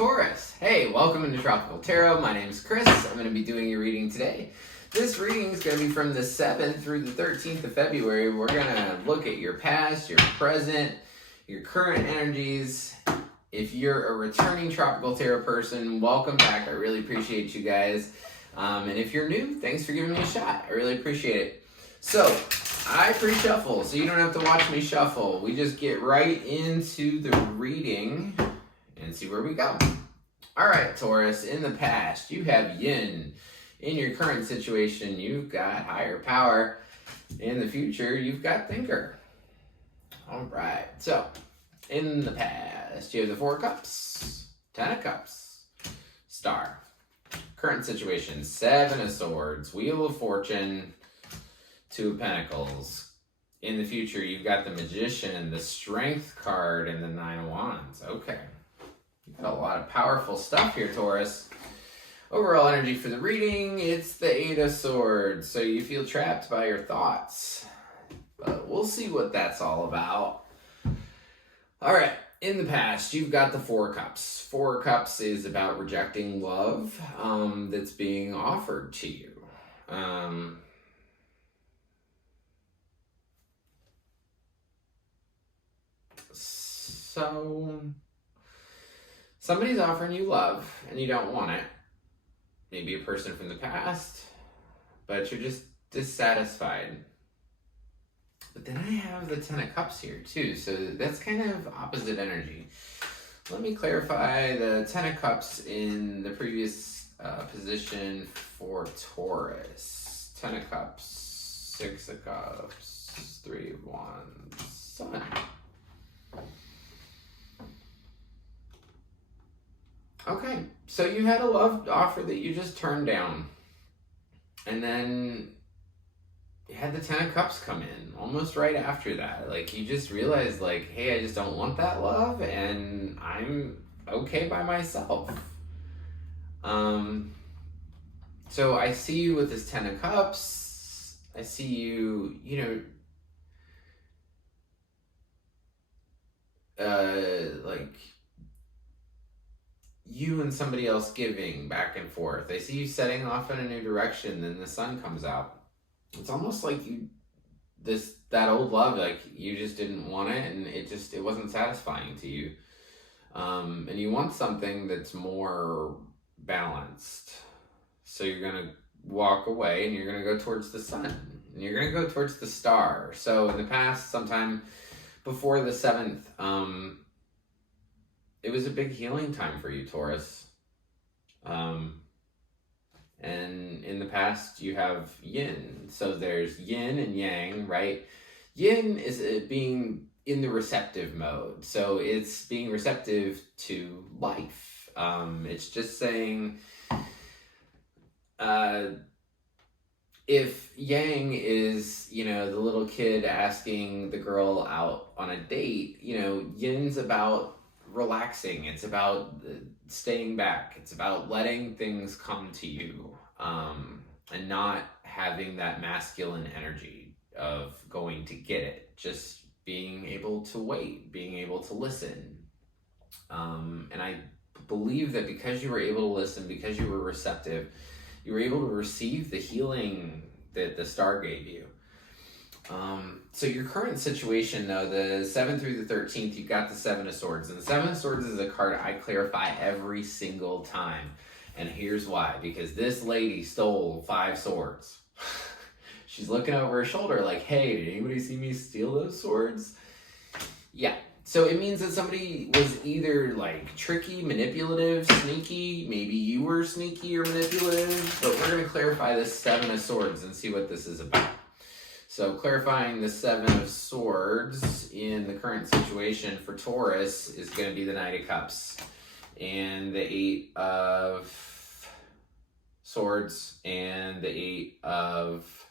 Taurus. Hey, welcome into Tropical Tarot. My name is Chris. I'm going to be doing your reading today. This reading is going to be from the 7th through the 13th of February. We're going to look at your past, your present, your current energies. If you're a returning Tropical Tarot person, welcome back. I really appreciate you guys. And if you're new, thanks for giving me a shot. I really appreciate it. So, I pre-shuffle, so you don't have to watch me shuffle. We just get right into the reading and see where we go. All right, Taurus, in the past, you have yin. In your current situation, you've got higher power. In the future, you've got thinker. All right, so in the past, you have the 4 cups, 10 of cups, star. Current situation, 7 of swords, wheel of fortune, 2 of pentacles. In the future, you've got the magician, the strength card, and the 9 of wands. Okay. You've got a lot of powerful stuff here, Taurus. Overall energy for the reading, it's the 8 of swords. So you feel trapped by your thoughts. But we'll see what that's all about. All right. In the past, you've got the 4 cups. 4 cups is about rejecting love that's being offered to you. So somebody's offering you love and you don't want it. Maybe a person from the past, but you're just dissatisfied. But then I have the 10 of cups here too, so that's kind of opposite energy. Let me clarify the 10 of cups in the previous position for Taurus. 10 of cups, 6 of cups, 3 of wands, sun. Okay, so you had a love offer that you just turned down. And then you had the 10 of cups come in almost right after that. Like, you just realized, like, hey, I just don't want that love and I'm okay by myself. So I see you with this 10 of cups. I see you, like, you and somebody else giving back and forth. I see you setting off in a new direction, then the sun comes out. It's almost like that old love, like you just didn't want it and it wasn't satisfying to you. And you want something that's more balanced. So you're gonna walk away and you're gonna go towards the sun. And you're gonna go towards the star. So in the past, sometime before the 7th, it was a big healing time for you, Taurus. And in the past, you have yin. So there's yin and yang, right? Yin is being in the receptive mode. So it's being receptive to life. It's just saying, if yang is, the little kid asking the girl out on a date, yin's about relaxing. It's about staying back. It's about letting things come to you, and not having that masculine energy of going to get it. Just being able to wait, being able to listen. And I believe that because you were able to listen, because you were receptive, you were able to receive the healing that the star gave you. So your current situation, though, the 7th through the 13th, you've got the 7 of swords. And the 7 of swords is a card I clarify every single time. And here's why. Because this lady stole 5 swords. She's looking over her shoulder like, hey, did anybody see me steal those swords? Yeah. So it means that somebody was either like tricky, manipulative, sneaky. Maybe you were sneaky or manipulative. But we're going to clarify this 7 of swords and see what this is about. So clarifying the 7 of swords in the current situation for Taurus is going to be the Knight of Cups. And the 8 of swords and the 8 of...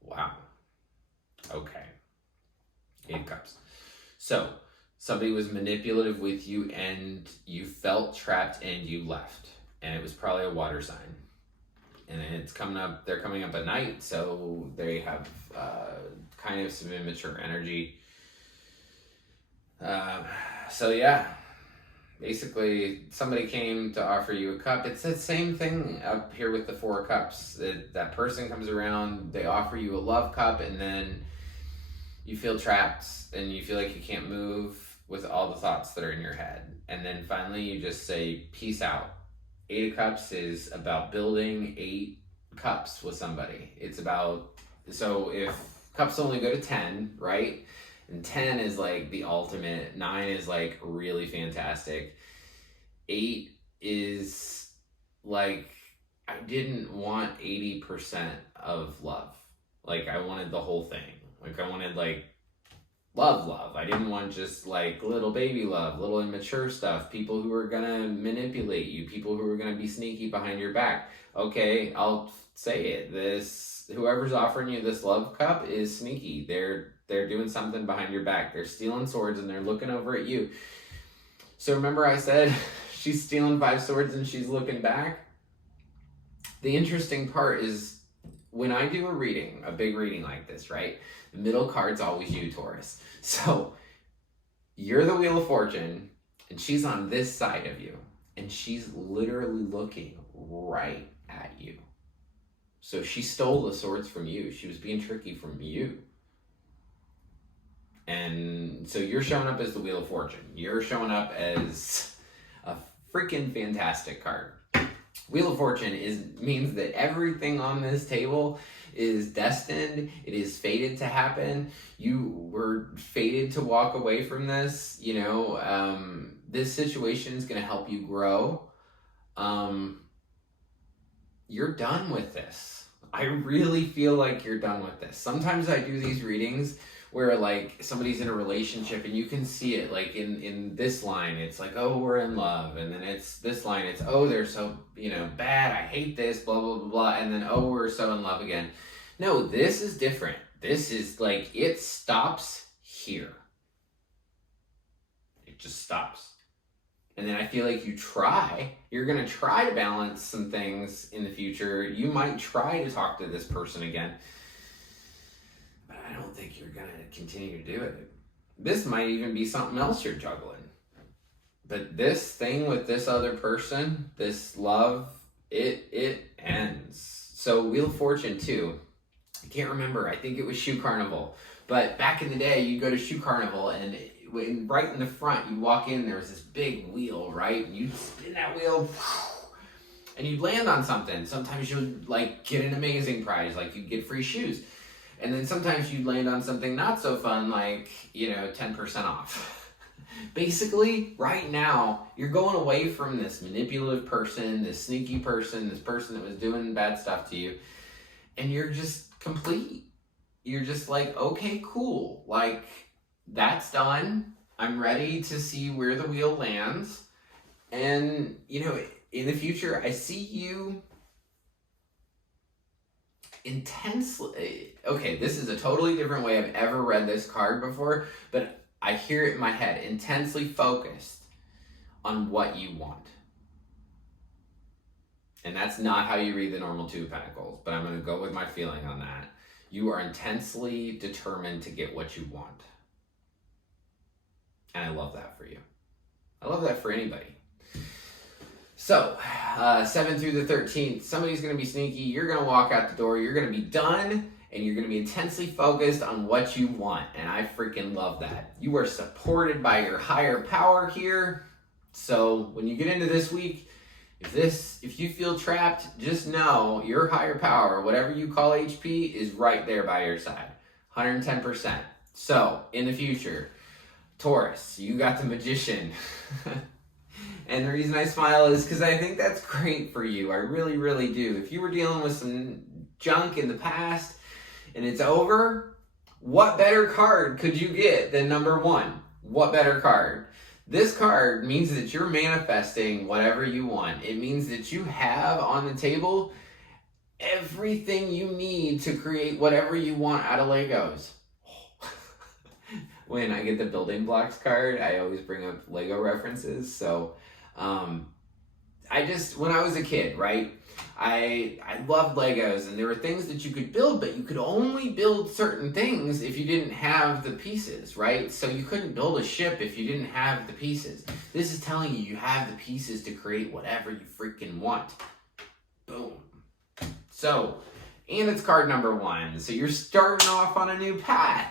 Wow. Okay. 8 of Cups. So somebody was manipulative with you and you felt trapped and you left. And it was probably a water sign. And it's coming up, they're coming up at night, so they have kind of some immature energy. So yeah, Basically, somebody came to offer you a cup. It's the same thing up here with the 4 cups. That person comes around, they offer you a love cup, and then you feel trapped and you feel like you can't move with all the thoughts that are in your head. And then finally you just say, peace out. 8 of Cups is about building 8 cups with somebody. It's about, so if cups only go to 10, right? And 10 is like the ultimate. 9 is like really fantastic. 8 is like, I didn't want 80% of love. Like, I wanted the whole thing. Like, I wanted like love. I didn't want just like little baby love, little immature stuff, people who are gonna manipulate you, people who are gonna be sneaky behind your back. Okay, I'll say it. Whoever's offering you this love cup is sneaky. They're doing something behind your back. They're stealing swords and they're looking over at you. So remember I said she's stealing 5 swords and she's looking back? The interesting part is when I do a reading, a big reading like this, right? The middle card's always you, Taurus. So you're the Wheel of Fortune and she's on this side of you and she's literally looking right at you. So she stole the swords from you. She was being tricky from you. And so you're showing up as the Wheel of Fortune. You're showing up as a freaking fantastic card. Wheel of Fortune means that everything on this table is destined. It is fated to happen. You were fated to walk away from this. This situation is going to help you grow. You're done with this. I really feel like you're done with this. Sometimes I do these readings where like somebody's in a relationship and you can see it like in this line, it's like, oh, we're in love. And then it's this line, it's, oh, they're so, bad. I hate this, blah, blah, blah, blah. And then, oh, we're so in love again. No, this is different. This is like, it stops here. It just stops. And then I feel like you're going to try to balance some things in the future. You might try to talk to this person again. But I don't think you're going to continue to do it. This might even be something else you're juggling. But this thing with this other person, this love, it ends. So Wheel of Fortune too. I can't remember. I think it was Shoe Carnival. But back in the day, you go to Shoe Carnival and right in the front, you walk in, there was this big wheel, right? And you'd spin that wheel and you'd land on something. Sometimes you'd like get an amazing prize, like you'd get free shoes. And then sometimes you'd land on something not so fun, like, 10% off. Basically, right now, you're going away from this manipulative person, this sneaky person, this person that was doing bad stuff to you, and you're just complete. You're just like, okay, cool. Like, that's done. I'm ready to see where the wheel lands. And, in the future, I see you intensely. Okay, this is a totally different way I've ever read this card before, but I hear it in my head. Intensely focused on what you want. And that's not how you read the normal 2 of Pentacles, but I'm going to go with my feeling on that. You are intensely determined to get what you want. And I love that for you. I love that for anybody. So, 7 through the 13th, somebody's going to be sneaky. You're going to walk out the door. You're going to be done, and you're going to be intensely focused on what you want. And I freaking love that. You are supported by your higher power here. So, when you get into this week, if you feel trapped, just know your higher power, whatever you call HP, is right there by your side. 110%. So, in the future, Taurus, you got the Magician. And the reason I smile is because I think that's great for you. I really, really do. If you were dealing with some junk in the past and it's over, what better card could you get than number 1? What better card? This card means that you're manifesting whatever you want. It means that you have on the table everything you need to create whatever you want out of Legos. When I get the building blocks card, I always bring up Lego references. So when I was a kid, right? I loved Legos, and there were things that you could build, but you could only build certain things if you didn't have the pieces, right? So you couldn't build a ship if you didn't have the pieces. This is telling you have the pieces to create whatever you freaking want. Boom. So, and it's card number 1. So you're starting off on a new path.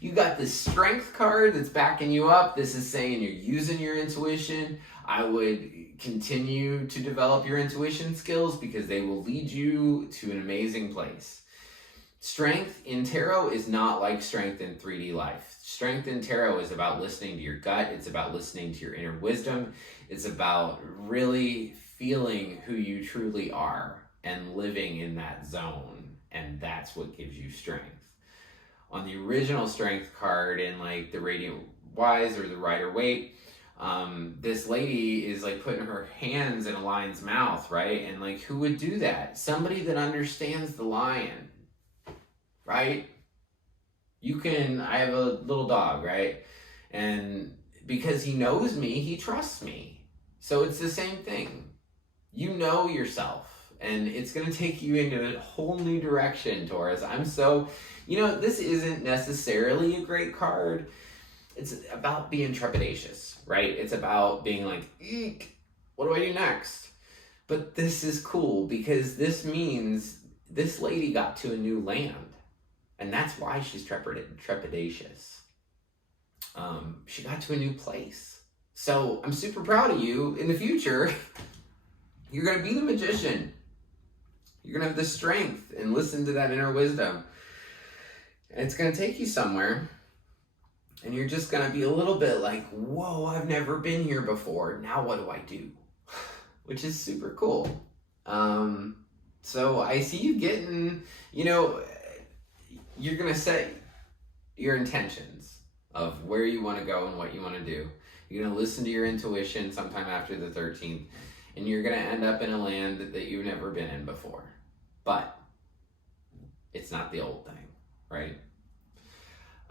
You got this strength card that's backing you up. This is saying you're using your intuition. I would continue to develop your intuition skills because they will lead you to an amazing place. Strength in tarot is not like strength in 3D life. Strength in tarot is about listening to your gut. It's about listening to your inner wisdom. It's about really feeling who you truly are and living in that zone. And that's what gives you strength. On the original strength card in like the Radiant Wise or the Rider-Waite, this lady is like putting her hands in a lion's mouth, right? And like, who would do that? Somebody that understands the lion, right? I have a little dog, right? And because he knows me, he trusts me. So it's the same thing. You know yourself, and it's going to take you into a whole new direction, Taurus. This isn't necessarily a great card. It's about being trepidatious, right? It's about being like, eek, what do I do next? But this is cool because this means this lady got to a new land. And that's why she's trepidatious. She got to a new place. So I'm super proud of you. In the future, you're going to be the magician. You're going to have the strength and listen to that inner wisdom. And it's going to take you somewhere. And you're just going to be a little bit like, whoa, I've never been here before. Now what do I do? Which is super cool. So I see you getting, you're going to set your intentions of where you want to go and what you want to do. You're going to listen to your intuition sometime after the 13th. And you're going to end up in a land that you've never been in before. But it's not the old thing, right?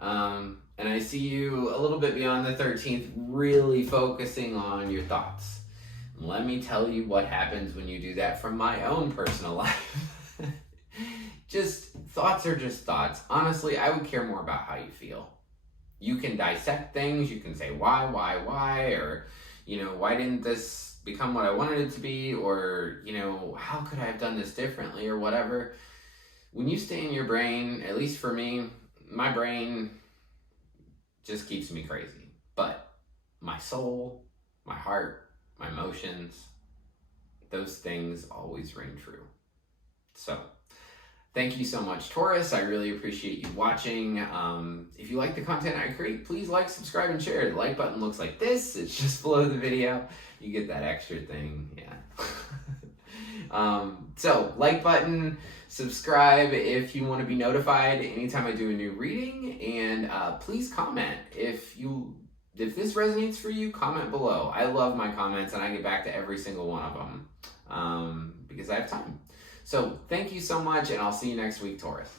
And I see you a little bit beyond the 13th, really focusing on your thoughts. Let me tell you what happens when you do that from my own personal life. Thoughts are just thoughts. Honestly, I would care more about how you feel. You can dissect things. You can say why, or, why didn't this become what I wanted it to be? Or, how could I have done this differently or whatever? When you stay in your brain, at least for me, my brain just keeps me crazy. But my soul, my heart, my emotions, those things always ring true. So, thank you so much, Taurus. I really appreciate you watching. If you like the content I create, please like, subscribe, and share. The like button looks like this. It's just below the video. You get that extra thing. Yeah. So, like button, subscribe if you want to be notified anytime I do a new reading. And please comment. If this resonates for you, comment below. I love my comments, and I get back to every single one of them because I have time. So thank you so much, and I'll see you next week, Taurus.